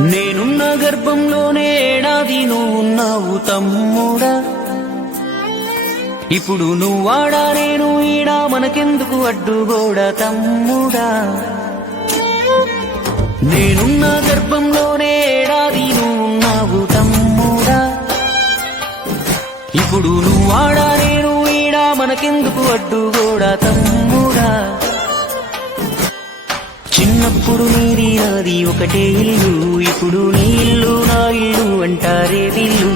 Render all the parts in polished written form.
నేనున్న గర్భంలోనే ఏడాది నువ్వున్నావు తమ్ముడా. ఇప్పుడు నువ్వాడా నేను ఈడా మనకెందుకు అడ్డుగోడా తమ్ముడా. నేనున్న గర్భంలోనే ఏడాది నువ్వున్నావు తమ్ముడా. ఇప్పుడు నువ్వాడా నేను ఈడా మనకెందుకు అడ్డుగోడా తమ్ముడా. చిన్నప్పుడు నీది నాది ఒకటే ఇల్లు, ఇప్పుడు నీ ఇల్లు నా ఇల్లు అంటారే వీళ్ళు.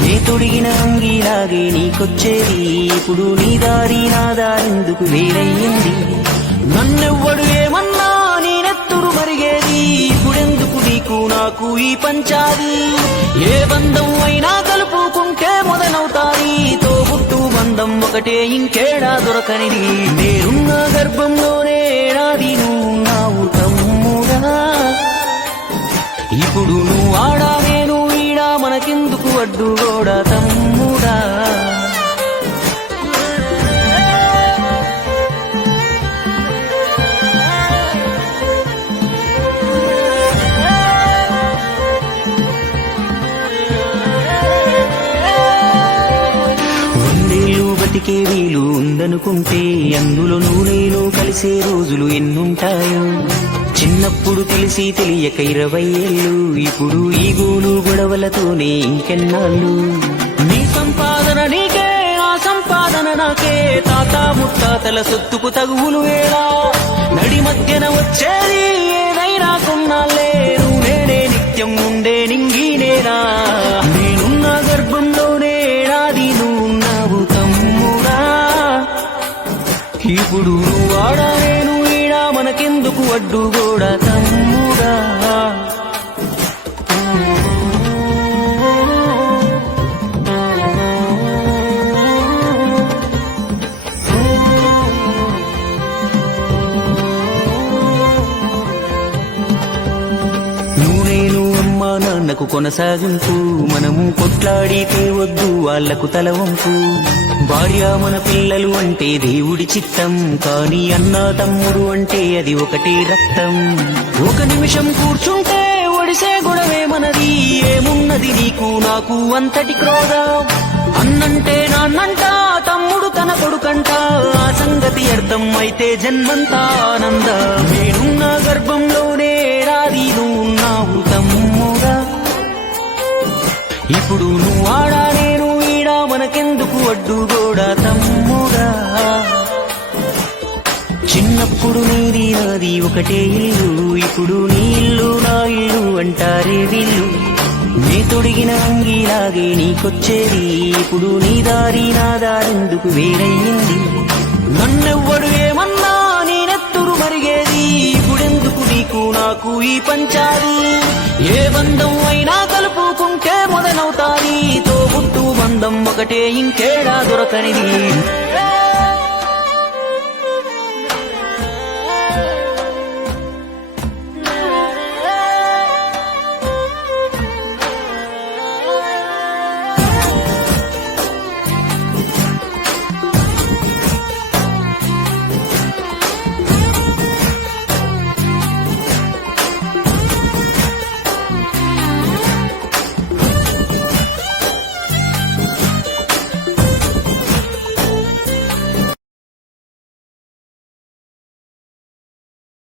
నే తొడిగిన అంగీలాగే నీకొచ్చేది, ఇప్పుడు నీ దారి నా దారెందుకు వేరయ్యింది. నన్నెవ్వడు ఏమన్నా నేనెత్తురు మరిగేది, ఇప్పుడెందుకు నీకు నాకు ఈ పంచాది. ఏ బంధం అయినా కలుపుకుంటే మొదలవుతాయి, తోబుట్టు బంధం ఒకటే ఇంకేడా దొరకనిది. నేనున్న గర్భంలోనే ఏడాది నువ్వున్నావు తమ్ముడా. ఇప్పుడు నువ్వాడా నేను ఈడా మనకెందుకు అడ్డుగోడా తమ్ముడా. బతికే వీలు ఉందనుకుంటే అందులో నేను కలిసే రోజులు ఎన్నుంటాయో. చిన్నప్పుడు తెలిసి తెలియక 20 ఏళ్ళు, ఇప్పుడు ఈ గోలు గొడవలతోనే ఇంకెన్నాళ్ళు. నీ సంపాదన నీకే నా సంపాదన నాకే, తాత ముత్తాతల సొత్తుకు తగువులు వేళా. నడి మధ్యన వచ్చేది ఏదైనా కొన్నాళ్ళే, నువ్వు నేనే నిత్యం ఉండే నింగినేనా. నేనున్న గర్భంలోనే ఏడాది నువ్వున్నావు తమ్ముడా. ఇప్పుడు నువ్వాడా నేను ఈడా మనకెందుకు అడ్డుగోడా తమ్ముడా. నాన్నకు కొనసాగింపు, మనము కొట్లాడితే వద్దు వాళ్లకు తలవంపు. భార్య మన పిల్లలు అంటే దేవుడి చిత్తం, కానీ అన్న తమ్ముడు అంటే అది ఒకటే రక్తం. ఒక నిమిషం కూర్చుంటే ఒడిసే గొడవే మనది, ఏమున్నది నీకు నాకు అంతటి క్రోధం. అన్నంటే నాన్నంట, తమ్ముడు తన కొడుకంట, ఆ సంగతి అర్థం అయితే జన్మంతా ఆనంద. నేనున్న గర్భంలోనే ఏడాది నువ్వున్నావు తమ్ముడా. ఇప్పుడు నువ్వాడా నేను ఈడా మనకెందుకు అడ్డుగోడా తమ్ముడా. చిన్నప్పుడు నీది నాది ఒకటే ఇల్లు, ఇప్పుడు నీ ఇల్లు నా ఇల్లు అంటారే వీళ్ళు. నే తొడిగిన అంగీలాగే నీకొచ్చేది, ఇప్పుడు నీ దారి నా దారెందుకు వేరయ్యింది. నన్నెవ్వడు ఏమన్నా నేనెత్తురు మరిగేది, ఇప్పుడెందుకు నీకు నాకు ఈ పంచాది. ఏ బంధం అయినా కలుపుకుంటే మొదలవుతాయి, తోబుట్టు బంధం ఒకటే ఇంకేడా దొరకనిది.